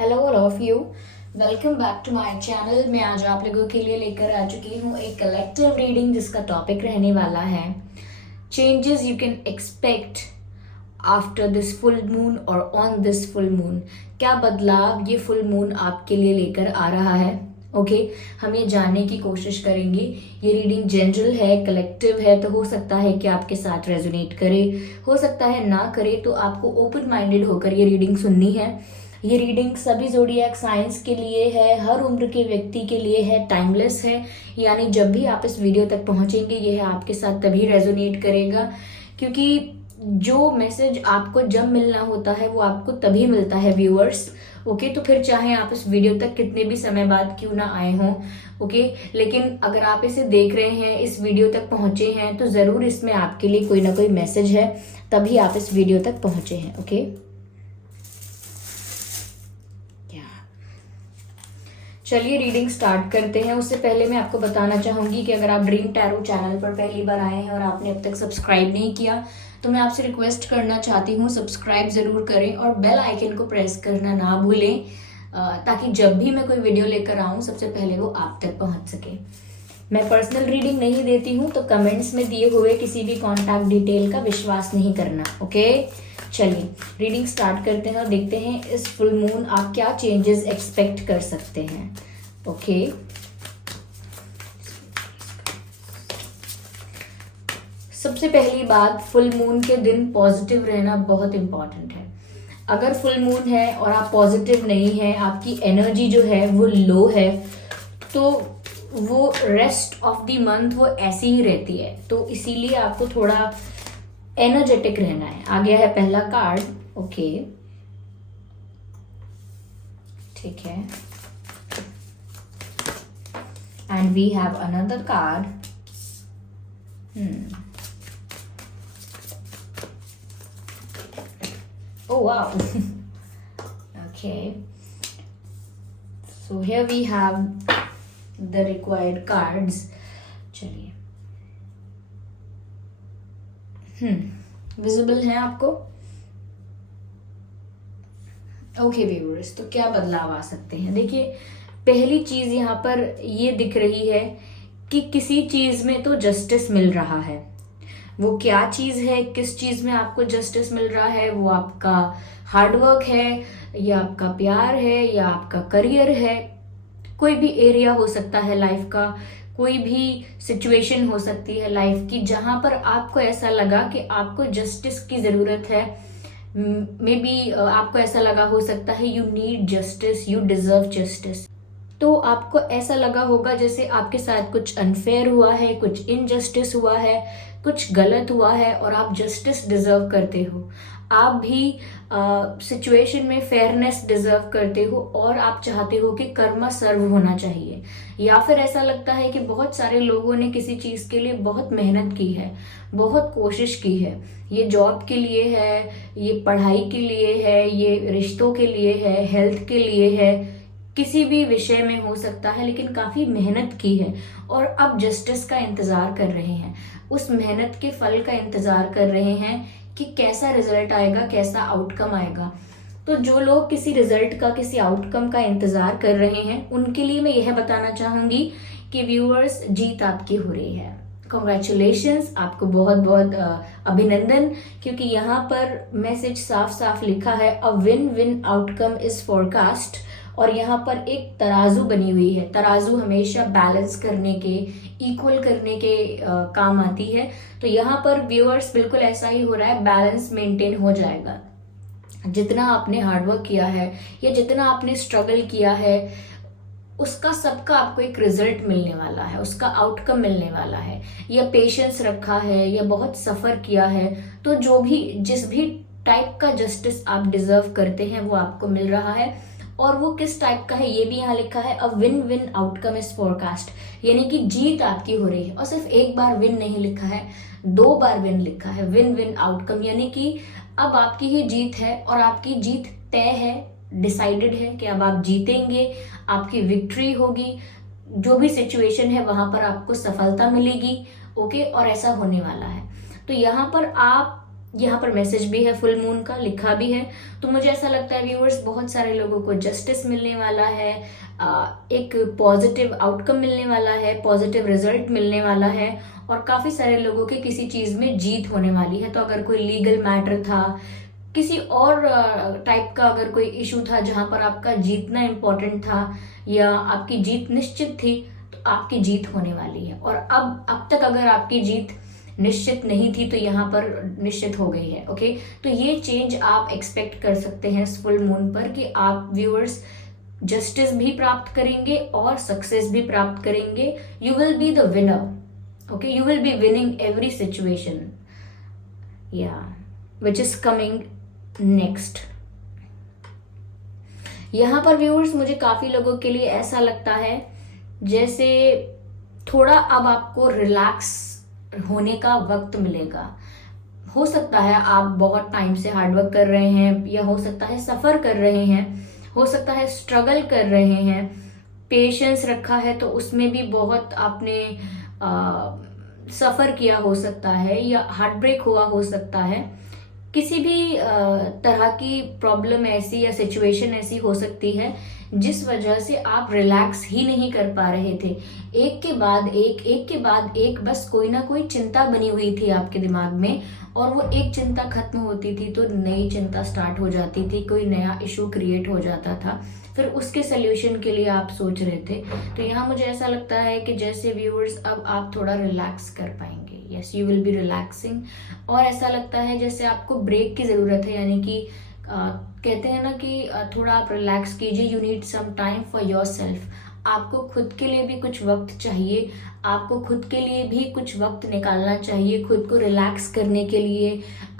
Hello all of you, welcome back to my channel. मैं आज आप लोगों के लिए लेकर आ चुकी हूँ एक कलेक्टिव रीडिंग जिसका टॉपिक रहने वाला है changes you can expect after this full moon और ऑन दिस फुल मून। क्या बदलाव ये फुल मून आपके लिए लेकर आ रहा है। ओके हम ये जानने की कोशिश करेंगे। ये रीडिंग जनरल है, कलेक्टिव है, तो हो सकता है कि आपके साथ रेजोनेट करे, हो सकता है ना करे। तो आपको ओपन माइंडेड होकर ये रीडिंग सुननी है। ये रीडिंग सभी ज़ोडिएक साइंस के लिए है, हर उम्र के व्यक्ति के लिए है, टाइमलेस है। यानी जब भी आप इस वीडियो तक पहुंचेंगे यह आपके साथ तभी रेजोनेट करेगा, क्योंकि जो मैसेज आपको जब मिलना होता है वो आपको तभी मिलता है व्यूअर्स। ओके तो फिर चाहे आप इस वीडियो तक कितने भी समय बाद क्यों ना आए हों, ओके लेकिन अगर आप इसे देख रहे हैं, इस वीडियो तक पहुंचे हैं, तो ज़रूर इसमें आपके लिए कोई ना कोई मैसेज है, तभी आप इस वीडियो तक पहुंचे हैं। ओके चलिए रीडिंग स्टार्ट करते हैं। उससे पहले मैं आपको बताना चाहूंगी कि अगर आप ड्रीम टैरो चैनल पर पहली बार आए हैं और आपने अब तक सब्सक्राइब नहीं किया तो मैं आपसे रिक्वेस्ट करना चाहती हूँ सब्सक्राइब जरूर करें और बेल आइकन को प्रेस करना ना भूलें, ताकि जब भी मैं कोई वीडियो लेकर आऊँ सबसे पहले वो आप तक पहुँच सके। मैं पर्सनल रीडिंग नहीं देती हूँ, तो कमेंट्स में दिए हुए किसी भी कॉन्टैक्ट डिटेल का विश्वास नहीं करना। ओके चलिए रीडिंग स्टार्ट करते हैं और देखते हैं इस फुल मून आप क्या चेंजेस एक्सपेक्ट कर सकते हैं। ओके सबसे पहली बात, फुल मून के दिन पॉजिटिव रहना बहुत इंपॉर्टेंट है। अगर फुल मून है और आप पॉजिटिव नहीं है, आपकी एनर्जी जो है वो लो है, तो वो रेस्ट ऑफ द मंथ वो ऐसी ही रहती है। तो इसीलिए आपको थोड़ा एनर्जेटिक रहना है। आ गया है पहला कार्ड। ओके ठीक है, and we have another card. Oh wow. Okay. So here we have the required cards. चलिए विजिबल है आपको? ओके व्यूअर्स, तो क्या बदलाव आ सकते हैं। देखिए पहली चीज यहाँ पर ये दिख रही है कि किसी चीज में तो जस्टिस मिल रहा है। वो क्या चीज है, किस चीज में आपको जस्टिस मिल रहा है, वो आपका हार्डवर्क है या आपका प्यार है या आपका करियर है, कोई भी एरिया हो सकता है लाइफ का, कोई भी सिचुएशन हो सकती है लाइफ की जहां पर आपको ऐसा लगा कि आपको जस्टिस की जरूरत है। मे बी आपको ऐसा लगा हो सकता है you need justice, you deserve justice. तो आपको ऐसा लगा होगा जैसे आपके साथ कुछ अनफेयर हुआ है, कुछ इनजस्टिस हुआ है, कुछ गलत हुआ है और आप जस्टिस डिजर्व करते हो। आप भी सिचुएशन में फेयरनेस डिजर्व करते हो और आप चाहते हो कि कर्मा सर्व होना चाहिए। या फिर ऐसा लगता है कि बहुत सारे लोगों ने किसी चीज के लिए बहुत मेहनत की है, बहुत कोशिश की है। ये जॉब के लिए है, ये पढ़ाई के लिए है, ये रिश्तों के लिए है, हेल्थ के लिए है, किसी भी विषय में हो सकता है, लेकिन काफी मेहनत की है और अब जस्टिस का इंतजार कर रहे हैं। उस मेहनत के फल का इंतजार कर रहे हैं कि कैसा रिजल्ट आएगा, कैसा आउटकम आएगा। तो जो लोग किसी रिजल्ट का, किसी आउटकम का इंतजार कर रहे हैं, उनके लिए मैं यह बताना चाहूंगी कि व्यूअर्स जीत आपकी हो रही है। कॉन्ग्रेचुलेशंस, आपको बहुत बहुत अभिनंदन, क्योंकि यहाँ पर मैसेज साफ साफ लिखा है a win win outcome is forecast. और यहाँ पर एक तराजू बनी हुई है। तराजू हमेशा बैलेंस करने के, इक्वल करने के काम आती है। तो यहाँ पर व्यूअर्स बिल्कुल ऐसा ही हो रहा है, बैलेंस मेंटेन हो जाएगा। जितना आपने हार्डवर्क किया है या जितना आपने स्ट्रगल किया है, उसका सबका आपको एक रिजल्ट मिलने वाला है, उसका आउटकम मिलने वाला है। या पेशेंस रखा है या बहुत सफर किया है, तो जो भी जिस भी टाइप का जस्टिस आप डिजर्व करते हैं वो आपको मिल रहा है। और वो किस टाइप का है ये भी यहाँ लिखा है, a win win outcome is forecast, यानी कि जीत आपकी हो रही है। और सिर्फ एक बार विन नहीं लिखा है, 2 बार विन लिखा है, विन विन आउटकम, यानी कि अब आपकी ही जीत है और आपकी जीत तय है, डिसाइडेड है कि अब आप जीतेंगे, आपकी विक्ट्री होगी। जो भी सिचुएशन है वहां पर आपको सफलता मिलेगी। ओके और ऐसा होने वाला है। तो यहाँ पर आप यहाँ पर मैसेज भी है फुल मून का, लिखा भी है। तो मुझे ऐसा लगता है व्यूअर्स, बहुत सारे लोगों को जस्टिस मिलने वाला है, एक पॉजिटिव आउटकम मिलने वाला है, पॉजिटिव रिजल्ट मिलने वाला है, और काफी सारे लोगों के किसी चीज में जीत होने वाली है। तो अगर कोई लीगल मैटर था, किसी और टाइप का अगर कोई इशू था जहां पर आपका जीतना इम्पोर्टेंट था या आपकी जीत निश्चित थी, तो आपकी जीत होने वाली है। और अब तक अगर आपकी जीत निश्चित नहीं थी तो यहाँ पर निश्चित हो गई है। ओके, तो ये चेंज आप एक्सपेक्ट कर सकते हैं इस फुल मून पर, कि आप व्यूअर्स जस्टिस भी प्राप्त करेंगे और सक्सेस भी प्राप्त करेंगे। You will be the winner. Okay, you will be winning every situation या विच इज कमिंग नेक्स्ट। यहां पर व्यूअर्स मुझे काफी लोगों के लिए ऐसा लगता है जैसे थोड़ा अब आपको रिलैक्स होने का वक्त मिलेगा। हो सकता है आप बहुत टाइम से हार्डवर्क कर रहे हैं, या हो सकता है सफर कर रहे हैं, हो सकता है स्ट्रगल कर रहे हैं, पेशेंस रखा है तो उसमें भी बहुत आपने सफर किया हो सकता है, या हार्ट ब्रेक हुआ हो सकता है। किसी भी तरह की प्रॉब्लम ऐसी या सिचुएशन ऐसी हो सकती है जिस वजह से आप रिलैक्स ही नहीं कर पा रहे थे। एक के बाद एक बस कोई ना कोई चिंता बनी हुई थी आपके दिमाग में, और वो एक चिंता खत्म होती थी तो नई चिंता स्टार्ट हो जाती थी, कोई नया इशू क्रिएट हो जाता था, फिर उसके सोल्यूशन के लिए आप सोच रहे थे। तो यहाँ मुझे ऐसा लगता है कि जैसे व्यूअर्स अब आप थोड़ा रिलैक्स कर पाएंगे। Yes, you will be relaxing. और ऐसा लगता है जैसे आपको ब्रेक की जरूरत है, यानी कि कहते हैं ना कि थोड़ा आप रिलैक्स कीजिए। You need some time for yourself. आपको खुद के लिए भी कुछ वक्त चाहिए, आपको खुद के लिए भी कुछ वक्त निकालना चाहिए, खुद को रिलैक्स करने के लिए,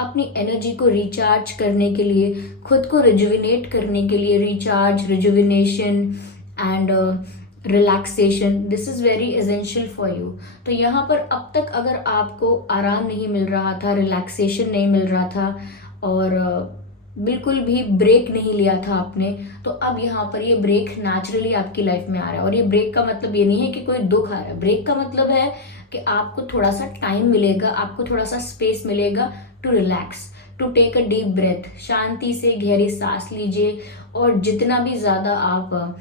अपनी एनर्जी को रिचार्ज करने के लिए, खुद को रिजुविनेट करने के लिए। Recharge, rejuvenation and relaxation, this is very essential for you. तो यहाँ पर अब तक अगर आपको आराम नहीं मिल रहा था, रिलैक्सेशन नहीं मिल रहा था, और बिल्कुल भी ब्रेक नहीं लिया था आपने, तो अब यहाँ पर ये ब्रेक नेचुरली आपकी लाइफ में आ रहा है। और ये ब्रेक का मतलब ये नहीं है कि कोई दुख आ रहा है, ब्रेक का मतलब है कि आपको थोड़ा सा टाइम मिलेगा, आपको थोड़ा सा स्पेस मिलेगा to relax, to take a deep breath. शांति से गहरी सांस लीजिए, और जितना भी ज्यादा आप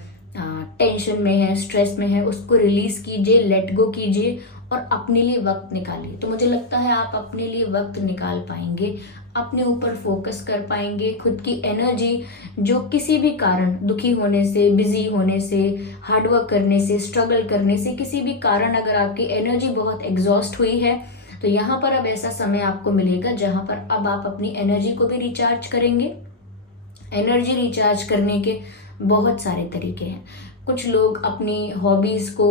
टेंशन में है, स्ट्रेस में है, उसको रिलीज कीजिए, लेट गो कीजिए, और अपने लिए वक्त निकालिए। तो मुझे लगता है आप अपने लिए वक्त निकाल पाएंगे, अपने ऊपर फोकस कर पाएंगे। खुद की एनर्जी जो किसी भी कारण, दुखी होने से, बिजी होने से, हार्डवर्क करने से, स्ट्रगल करने से, किसी भी कारण अगर आपकी एनर्जी बहुत एग्जॉस्ट हुई है, तो यहाँ पर अब ऐसा समय आपको मिलेगा जहां पर अब आप अपनी एनर्जी को भी रिचार्ज करेंगे। एनर्जी रिचार्ज करने के बहुत सारे तरीके हैं। कुछ लोग अपनी हॉबीज को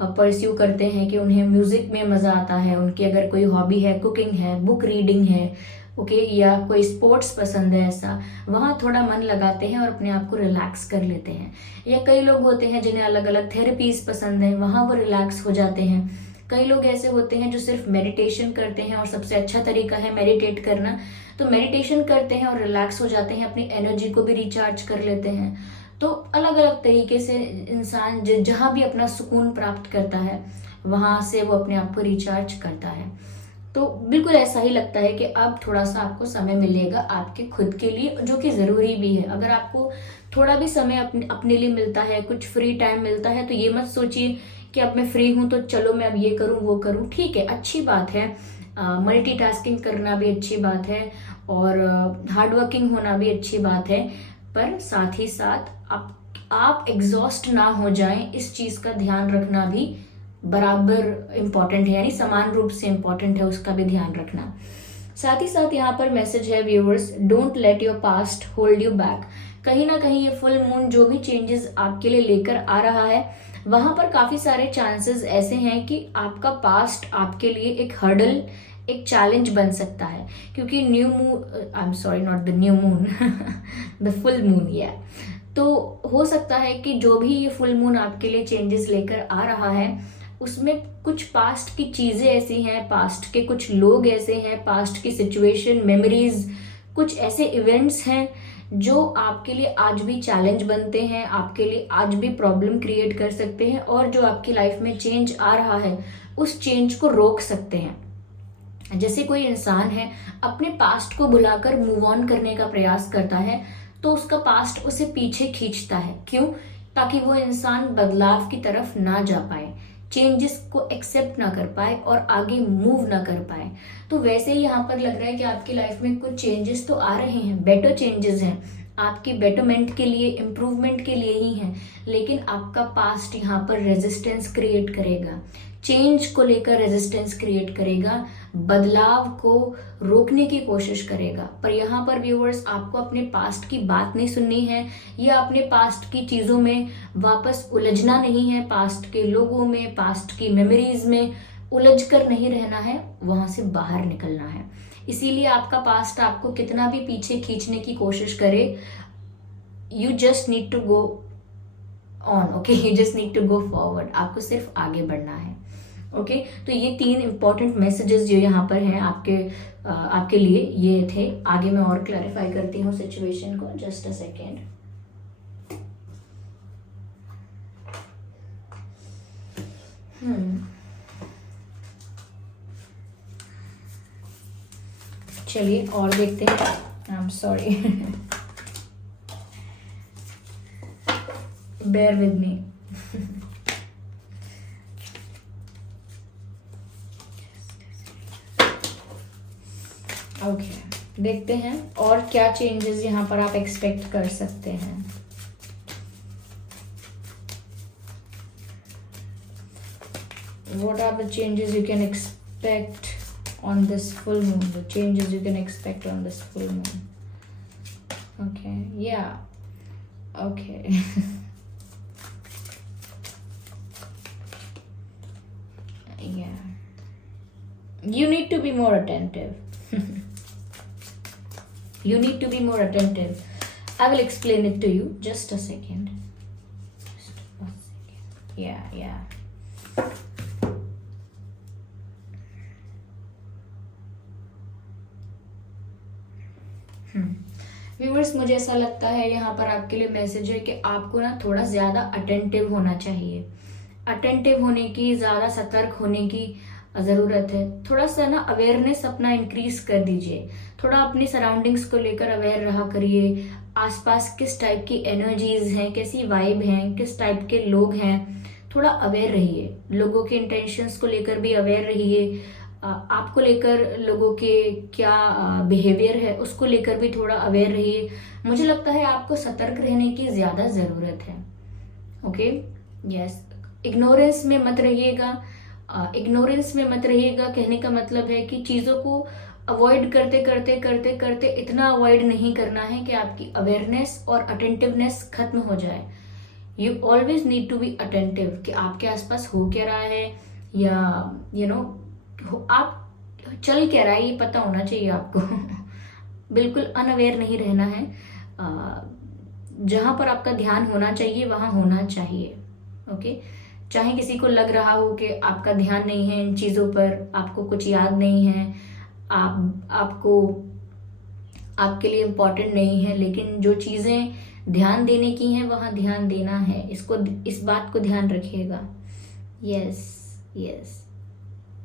परस्यू करते हैं कि उन्हें म्यूजिक में मजा आता है, उनकी अगर कोई हॉबी है, कुकिंग है, बुक रीडिंग है, ओके, या कोई स्पोर्ट्स पसंद है, ऐसा वहाँ थोड़ा मन लगाते हैं और अपने आप को रिलैक्स कर लेते हैं। या कई लोग होते हैं जिन्हें अलग अलग थेरेपीज पसंद है, वहाँ वो रिलैक्स हो जाते हैं। कई लोग ऐसे होते हैं जो सिर्फ मेडिटेशन करते हैं, और सबसे अच्छा तरीका है मेडिटेट करना, तो मेडिटेशन करते हैं और रिलैक्स हो जाते हैं, अपनी एनर्जी को भी रिचार्ज कर लेते हैं। तो अलग अलग तरीके से इंसान जहां भी अपना सुकून प्राप्त करता है, वहां से वो अपने आप को रिचार्ज करता है। तो बिल्कुल ऐसा ही लगता है कि अब थोड़ा सा आपको समय मिलेगा आपके खुद के लिए, जो कि जरूरी भी है। अगर आपको थोड़ा भी समय अपने लिए मिलता है, कुछ फ्री टाइम मिलता है, तो ये मत सोचिए कि अब मैं फ्री हूं तो चलो मैं अब ये करूं वो करूं। ठीक है, अच्छी बात है, मल्टीटास्किंग करना भी अच्छी बात है, और हार्डवर्किंग होना भी अच्छी बात है, पर साथ ही साथ आप एग्जॉस्ट ना हो जाएं, इस चीज का ध्यान रखना भी बराबर इम्पोर्टेंट है, यानी समान रूप से इम्पोर्टेंट है, उसका भी ध्यान रखना। साथ ही साथ यहाँ पर मैसेज है viewers, don't let your past hold you back. कहीं ना कहीं ये फुल मून जो भी चेंजेस आपके लिए लेकर आ रहा है, वहां पर काफी सारे चांसेस ऐसे हैं कि आपका पास्ट आपके लिए एक हर्डल, एक चैलेंज बन सकता है, क्योंकि new moon, I am sorry, not the new moon, the full moon, या तो हो सकता है कि जो भी ये फुल मून आपके लिए चेंजेस लेकर आ रहा है, उसमें कुछ पास्ट की चीजें ऐसी हैं, पास्ट के कुछ लोग ऐसे हैं, पास्ट की सिचुएशन, मेमोरीज, कुछ ऐसे इवेंट्स हैं जो आपके लिए आज भी चैलेंज बनते हैं, आपके लिए आज भी प्रॉब्लम क्रिएट कर सकते हैं, और जो आपकी लाइफ में चेंज आ रहा है उस चेंज को रोक सकते हैं। जैसे कोई इंसान है अपने पास्ट को भुलाकर मूव ऑन करने का प्रयास करता है, तो उसका पास्ट उसे पीछे खींचता है। क्यों? ताकि वो इंसान बदलाव की तरफ ना जा पाए, चेंजेस को एक्सेप्ट ना कर पाए और आगे मूव ना कर पाए। तो वैसे ही यहाँ पर लग रहा है कि आपकी लाइफ में कुछ चेंजेस तो आ रहे हैं, बेटर चेंजेस हैं, आपकी बेटरमेंट के लिए, इम्प्रूवमेंट के लिए ही हैं, लेकिन आपका पास्ट यहाँ पर रेजिस्टेंस क्रिएट करेगा, चेंज को लेकर रेजिस्टेंस क्रिएट करेगा, बदलाव को रोकने की कोशिश करेगा। पर यहाँ पर व्यूअर्स, आपको अपने पास्ट की बात नहीं सुननी है, या अपने पास्ट की चीजों में वापस उलझना नहीं है, पास्ट के लोगों में, पास्ट की मेमोरीज में उलझ कर नहीं रहना है, वहां से बाहर निकलना है। इसीलिए आपका पास्ट आपको कितना भी पीछे खींचने की कोशिश करे, you just need to go on, okay, you just need to go forward, आपको सिर्फ आगे बढ़ना है। ओके तो ये 3 इंपॉर्टेंट मैसेजेस जो यहाँ पर हैं आपके लिए ये थे। आगे मैं और क्लैरिफाई करती हूँ सिचुएशन को, जस्ट अ सेकेंड। चलिए और देखते हैं। I am sorry, bear with me. Okay देखते हैं और क्या चेंजेस यहाँ पर आप एक्सपेक्ट कर सकते हैं। What are the changes you can expect on this full moon? The changes you can expect on this full moon. Okay, yeah. Okay. Yeah. You need to be more attentive. You need to be more attentive. I will explain it to you. Just a second. Just a second. Yeah. Viewers, मुझे ऐसा लगता है यहाँ पर आपके लिए message है कि आपको ना थोड़ा ज्यादा अटेंटिव होना चाहिए। अटेंटिव होने की, ज्यादा सतर्क होने की जरूरत है। थोड़ा सा ना अवेयरनेस अपना इंक्रीज कर दीजिए, थोड़ा अपनी सराउंडिंग्स को लेकर अवेयर रहा करिए। आसपास किस टाइप की एनर्जीज हैं, कैसी वाइब हैं, किस टाइप के लोग हैं, थोड़ा अवेयर रहिए। लोगों के इंटेंशंस को लेकर भी अवेयर रहिए। आपको लेकर लोगों के क्या बिहेवियर है उसको लेकर भी थोड़ा अवेयर रहिए। मुझे लगता है आपको सतर्क रहने की ज्यादा जरूरत है। ओके यस, इग्नोरेंस में मत रहिएगा। इग्नोरेंस में मत रहिएगा कहने का मतलब है कि चीजों को अवॉइड करते करते करते करते इतना अवॉइड नहीं करना है कि आपकी अवेयरनेस और अटेंटिवनेस खत्म हो जाए। You always need to be attentive कि आपके आसपास हो क्या रहा है, या आप चल क्या रहा है ये पता होना चाहिए आपको। बिल्कुल अनअवेयर नहीं रहना है। जहां पर आपका ध्यान होना चाहिए वहां होना चाहिए। ओके चाहे किसी को लग रहा हो कि आपका ध्यान नहीं है इन चीजों पर, आपको कुछ याद नहीं है, आपको आपके लिए इम्पोर्टेंट नहीं है, लेकिन जो चीजें ध्यान देने की हैं वहां ध्यान देना है। इस बात को ध्यान रखिएगा। यस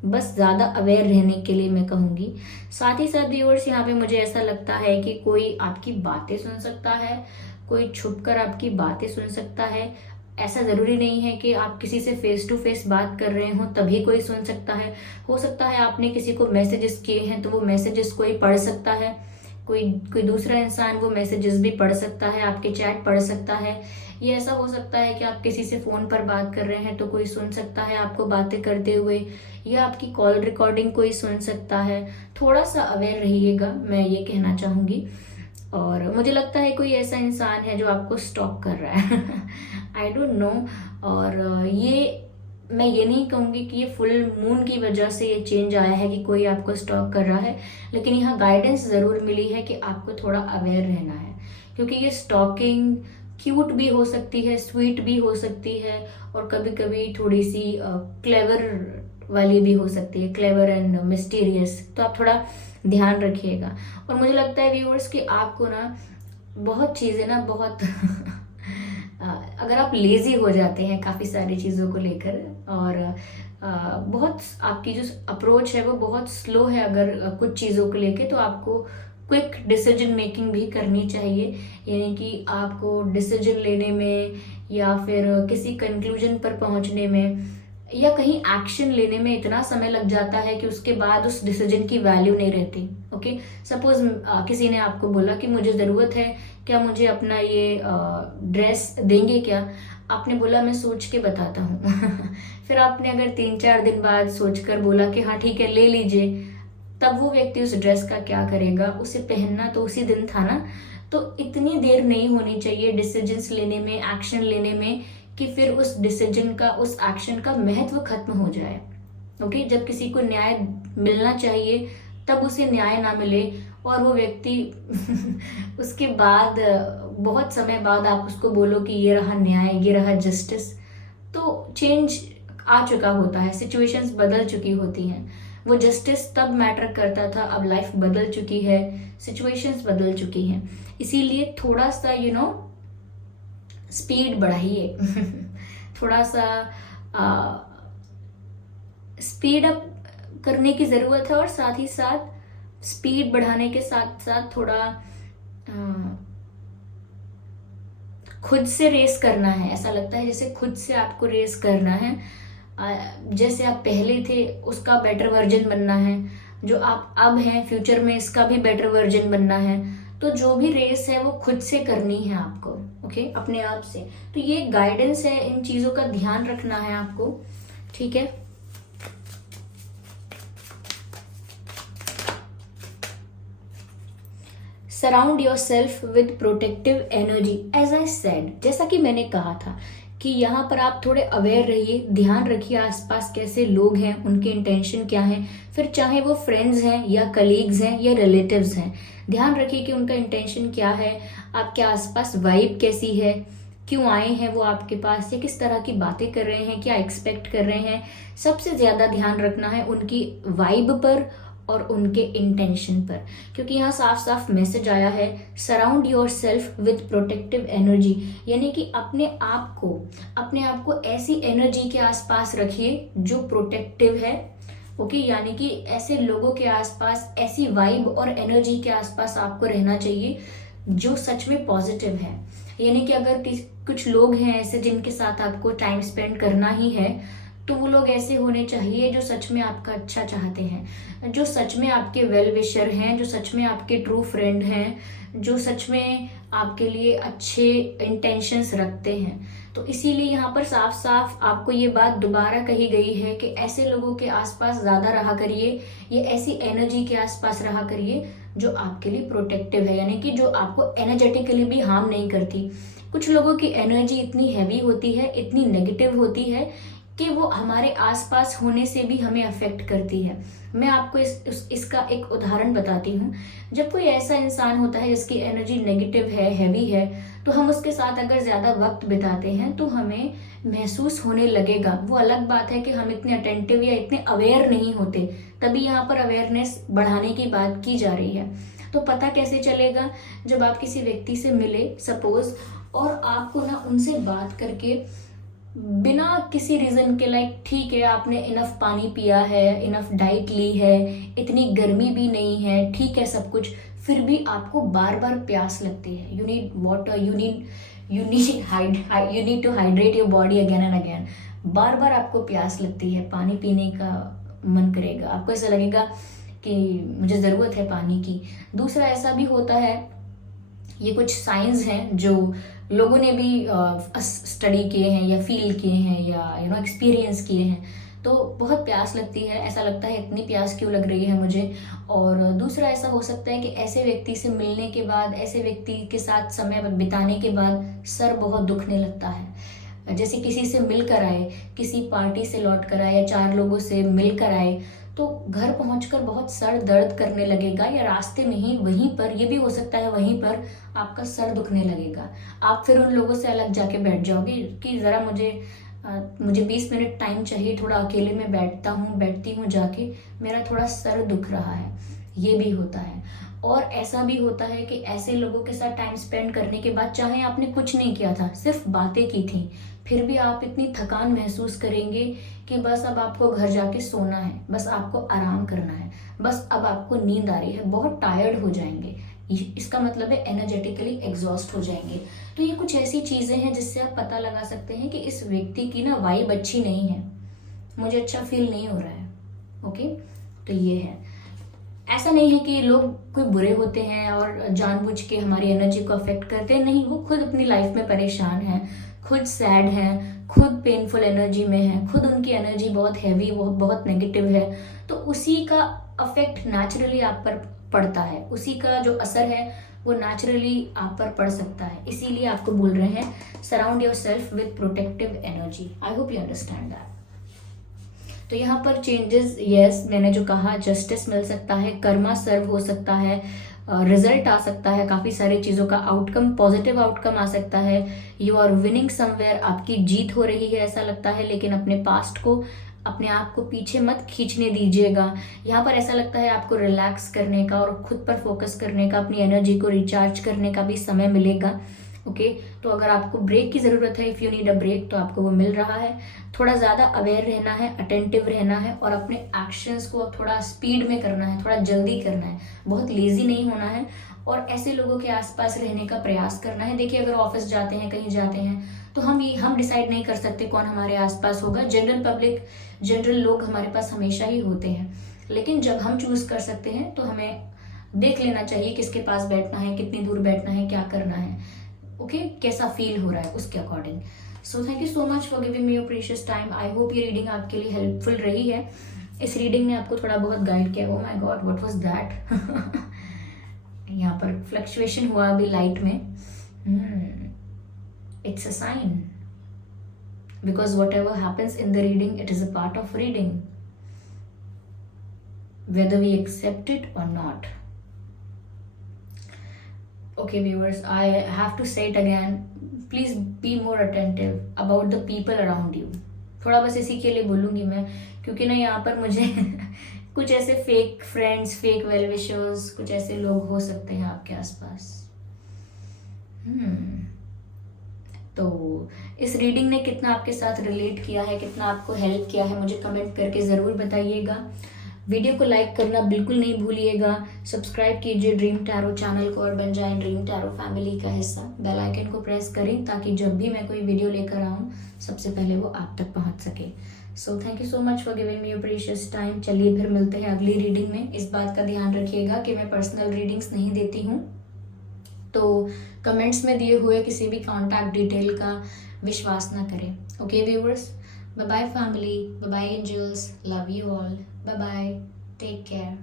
बस ज्यादा अवेयर रहने के लिए मैं कहूंगी। साथ ही साथ व्यूअर्स, यहाँ पे मुझे ऐसा लगता है कि कोई आपकी बातें सुन सकता है, कोई छुपकर आपकी बातें सुन सकता है। ऐसा जरूरी नहीं है कि आप किसी से फेस टू फेस बात कर रहे हो तभी कोई सुन सकता है। हो सकता है आपने किसी को मैसेजेस किए हैं तो वो मैसेजेस कोई पढ़ सकता है, कोई दूसरा इंसान वो मैसेजेस भी पढ़ सकता है, आपके चैट पढ़ सकता है। ये ऐसा हो सकता है कि आप किसी से फोन पर बात कर रहे हैं तो कोई सुन सकता है आपको बातें करते हुए, या आपकी कॉल रिकॉर्डिंग कोई सुन सकता है। थोड़ा सा अवेयर रहिएगा, मैं ये कहना चाहूंगी। और मुझे लगता है कोई ऐसा इंसान है जो आपको स्टॉक कर रहा है। I don't know. और मैं ये नहीं कहूंगी कि ये फुल मून की वजह से ये चेंज आया है कि कोई आपको स्टॉक कर रहा है, लेकिन यहाँ गाइडेंस जरूर मिली है कि आपको थोड़ा अवेयर रहना है। क्योंकि ये स्टॉकिंग क्यूट भी हो सकती है, स्वीट भी हो सकती है, और कभी कभी थोड़ी सी क्लेवर वाली भी हो सकती है, क्लेवर एंड मिस्टीरियस। तो आप थोड़ा ध्यान रखिएगा। और मुझे लगता है व्यूअर्स कि आपको ना बहुत चीजें ना बहुत अगर आप लेजी हो जाते हैं काफी सारी चीजों को लेकर, और बहुत आपकी जो अप्रोच है वो बहुत स्लो है अगर कुछ चीज़ों को लेके, तो आपको क्विक डिसीजन मेकिंग भी करनी चाहिए। यानी कि आपको डिसीजन लेने में या फिर किसी कंक्लूजन पर पहुंचने में या कहीं एक्शन लेने में इतना समय लग जाता है कि उसके बाद उस डिसीजन की वैल्यू नहीं रहती। ओके, सपोज किसी ने आपको बोला कि मुझे ज़रूरत है, क्या मुझे अपना ये ड्रेस देंगे क्या? आपने बोला मैं सोच के बताता हूँ फिर आपने अगर 3-4 दिन बाद सोचकर बोला कि हाँ ठीक है ले लीजिए, तब वो व्यक्ति उस ड्रेस का क्या करेगा? उसे पहनना तो उसी दिन था ना। तो इतनी देर नहीं होनी चाहिए डिसीजंस लेने में, एक्शन लेने में, कि फिर उस डिसीजन का, उस एक्शन का महत्व खत्म हो जाए। ओके, जब किसी को न्याय मिलना चाहिए तब उसे न्याय ना मिले और वो व्यक्ति उसके बाद बहुत समय बाद आप उसको बोलो कि ये रहा न्याय, ये रहा जस्टिस, तो चेंज आ चुका होता है, सिचुएशंस बदल चुकी होती हैं। वो जस्टिस तब मैटर करता था, अब लाइफ बदल चुकी है, सिचुएशंस बदल चुकी हैं। इसीलिए थोड़ा सा स्पीड बढ़ाइए थोड़ा सा स्पीड अप करने की ज़रूरत है, और साथ ही साथ स्पीड बढ़ाने के साथ साथ थोड़ा खुद से रेस करना है। ऐसा लगता है जैसे खुद से आपको रेस करना है, जैसे आप पहले थे उसका बेटर वर्जन बनना है, जो आप अब हैं फ्यूचर में इसका भी बेटर वर्जन बनना है। तो जो भी रेस है वो खुद से करनी है आपको, ओके, अपने आप से। तो ये गाइडेंस है, इन चीज़ों का ध्यान रखना है आपको, ठीक है। Surround yourself with protective energy, as I said, जैसा कि मैंने कहा था कि यहाँ पर आप थोड़े अवेयर रहिए, ध्यान रखिए आसपास कैसे लोग हैं, उनके इंटेंशन क्या हैं, फिर चाहे वो फ्रेंड्स हैं या कलीग्स हैं या रिलेटिव्स हैं, ध्यान रखिए कि उनका इंटेंशन क्या है, आपके आसपास वाइब कैसी है, क्यों आए हैं वो आपके पास, या किस तरह की बातें कर रहे हैं, क्या एक्सपेक्ट कर रहे हैं। सबसे ज़्यादा ध्यान रखना है उनकी वाइब पर और उनके इंटेंशन पर, क्योंकि यहाँ साफ साफ मैसेज आया है surround yourself with protective energy, यानी कि अपने आप को ऐसी एनर्जी के आसपास रखिए जो प्रोटेक्टिव है। ओके, यानी कि ऐसे लोगों के आसपास, ऐसी वाइब और एनर्जी के आसपास आपको रहना चाहिए जो सच में पॉजिटिव है। यानी कि अगर कुछ लोग हैं ऐसे जिनके साथ आपको टाइम स्पेंड करना ही है, तो वो लोग ऐसे होने चाहिए जो सच में आपका अच्छा चाहते हैं, जो सच में आपके वेल विशर हैं, जो सच में आपके ट्रू फ्रेंड हैं, जो सच में आपके लिए अच्छे इंटेंशंस रखते हैं। तो इसीलिए यहाँ पर साफ साफ आपको ये बात दोबारा कही गई है कि ऐसे लोगों के आसपास ज़्यादा रहा करिए, ये ऐसी एनर्जी के आसपास रहा करिए जो आपके लिए प्रोटेक्टिव है, यानी कि जो आपको एनर्जेटिकली भी हार्म नहीं करती। कुछ लोगों की एनर्जी इतनी हैवी होती है, इतनी नेगेटिव होती है कि वो हमारे आसपास होने से भी हमें अफेक्ट करती है। मैं आपको इसका एक उदाहरण बताती हूँ। जब कोई ऐसा इंसान होता है जिसकी एनर्जी नेगेटिव है, हैवी है, तो हम उसके साथ अगर ज़्यादा वक्त बिताते हैं तो हमें महसूस होने लगेगा। वो अलग बात है कि हम इतने अटेंटिव या इतने अवेयर नहीं होते, तभी यहाँ पर अवेयरनेस बढ़ाने की बात की जा रही है। तो पता कैसे चलेगा? जब आप किसी व्यक्ति से मिले सपोज, और आपको ना उनसे बात करके बिना किसी रीजन के, लाइक ठीक है आपने इनफ पानी पिया है, इनफ डाइट ली है, इतनी गर्मी भी नहीं है, ठीक है सब कुछ, फिर भी आपको बार बार प्यास लगती है। You need water, you need to hydrate your body again and again. बार बार आपको प्यास लगती है, पानी पीने का मन करेगा, आपको ऐसा लगेगा कि मुझे ज़रूरत है पानी की। दूसरा ऐसा भी होता है, ये कुछ साइंस हैं जो लोगों ने भी स्टडी किए हैं या फील किए हैं या एक्सपीरियंस किए हैं। तो बहुत प्यास लगती है, ऐसा लगता है इतनी प्यास क्यों लग रही है मुझे। और दूसरा ऐसा हो सकता है कि ऐसे व्यक्ति से मिलने के बाद, ऐसे व्यक्ति के साथ समय बिताने के बाद सर बहुत दुखने लगता है। जैसे किसी से मिल कर आए, किसी पार्टी से लौट कर आए या 4 लोगों से मिल कर आए, तो घर पहुंचकर बहुत सर दर्द करने लगेगा, या रास्ते में ही वहीं पर, ये भी हो सकता है वहीं पर आपका सर दुखने लगेगा। आप फिर उन लोगों से अलग जाके बैठ जाओगे कि ज़रा मुझे 20 मिनट टाइम चाहिए, थोड़ा अकेले में बैठती हूँ जाके, मेरा थोड़ा सर दुख रहा है। ये भी होता है। और ऐसा भी होता है कि ऐसे लोगों के साथ टाइम स्पेंड करने के बाद, चाहे आपने कुछ नहीं किया था, सिर्फ बातें की थी, फिर भी आप इतनी थकान महसूस करेंगे कि बस अब आपको घर जाके सोना है, बस आपको आराम करना है, बस अब आपको नींद आ रही है, बहुत टायर्ड हो जाएंगे। इसका मतलब है एनर्जेटिकली एग्जॉस्ट हो जाएंगे। तो ये कुछ ऐसी चीजें हैं जिससे आप पता लगा सकते हैं कि इस व्यक्ति की ना वाइब अच्छी नहीं है, मुझे अच्छा फील नहीं हो रहा है। ओके, तो ये है। ऐसा नहीं है कि लोग कोई बुरे होते हैं और जानबूझ के हमारी एनर्जी को अफेक्ट करते हैं, नहीं, वो खुद अपनी लाइफ में परेशान हैं, खुद सैड हैं, खुद पेनफुल एनर्जी में हैं, खुद उनकी एनर्जी बहुत हैवी, बहुत नेगेटिव है, तो उसी का अफेक्ट नेचुरली आप पर पड़ता है, उसी का जो असर है वो नेचुरली आप पर पड़ सकता है। इसीलिए आपको बोल रहे हैं surround your self with protective energy. I hope you understand that. तो यहाँ पर चेंजेस, यस, मैंने जो कहा, जस्टिस मिल सकता है, कर्मा सर्व हो सकता है, रिजल्ट आ सकता है, काफी सारी चीजों का आउटकम, पॉजिटिव आउटकम आ सकता है, यू आर विनिंग समवेयर, आपकी जीत हो रही है ऐसा लगता है। लेकिन अपने पास्ट को, अपने आप को पीछे मत खींचने दीजिएगा। यहाँ पर ऐसा लगता है आपको रिलैक्स करने का और खुद पर फोकस करने का, अपनी एनर्जी को रिचार्ज करने का भी समय मिलेगा। ओके, तो अगर आपको ब्रेक की जरूरत है, if you need a break, तो आपको वो मिल रहा है। थोड़ा ज्यादा अवेयर रहना है, अटेंटिव रहना है और अपने एक्शंस को थोड़ा स्पीड में करना है, थोड़ा जल्दी करना है, बहुत लेजी नहीं होना है और ऐसे लोगों के आसपास रहने का प्रयास करना है। देखिए, अगर ऑफिस जाते हैं, कहीं जाते हैं, तो हम डिसाइड नहीं कर सकते कौन हमारे आसपास होगा। जनरल पब्लिक, जनरल लोग हमारे पास हमेशा ही होते हैं, लेकिन जब हम चूज कर सकते हैं तो हमें देख लेना चाहिए किसके पास बैठना है, कितनी दूर बैठना है, क्या करना है, ओके, कैसा फील हो रहा है उसके according. So thank you so much for giving me your precious time. I hope ये रीडिंग आपके लिए हेल्पफुल रही है। इस रीडिंग ने आपको थोड़ा बहुत गाइड किया। Oh my god, what was that? यहाँ पर फ्लक्चुएशन हुआ अभी लाइट में। It's a sign, because whatever happens in the reading, it is a part of reading, whether we accept it or not. Okay viewers, I have to say it again, please be more attentive about the people around you. थोड़ा बस इसी के लिए बोलूंगी मैं, क्योंकि ना यहाँ पर मुझे कुछ ऐसे fake friends, fake well wishers, कुछ ऐसे लोग हो सकते हैं आपके आसपास। तो इस रीडिंग ने कितना आपके साथ रिलेट किया है, कितना आपको हेल्प किया है, मुझे कमेंट करके ज़रूर बताइएगा। वीडियो को लाइक करना बिल्कुल नहीं भूलिएगा। सब्सक्राइब कीजिए ड्रीम टैरो चैनल को और बन जाए ड्रीम टैरो फैमिली का हिस्सा। बेल आइकन को प्रेस करें ताकि जब भी मैं कोई वीडियो लेकर आऊँ सबसे पहले वो आप तक पहुँच सके। So thank you so much for giving me your precious time. चलिए फिर मिलते हैं अगली रीडिंग में। इस बात का ध्यान रखिएगा कि मैं पर्सनल रीडिंग्स नहीं देती हूँ, तो कमेंट्स में दिए हुए किसी भी कॉन्टैक्ट डिटेल का विश्वास ना करें। Okay viewers, bye bye family, bye bye angels, love you all, bye bye, take care.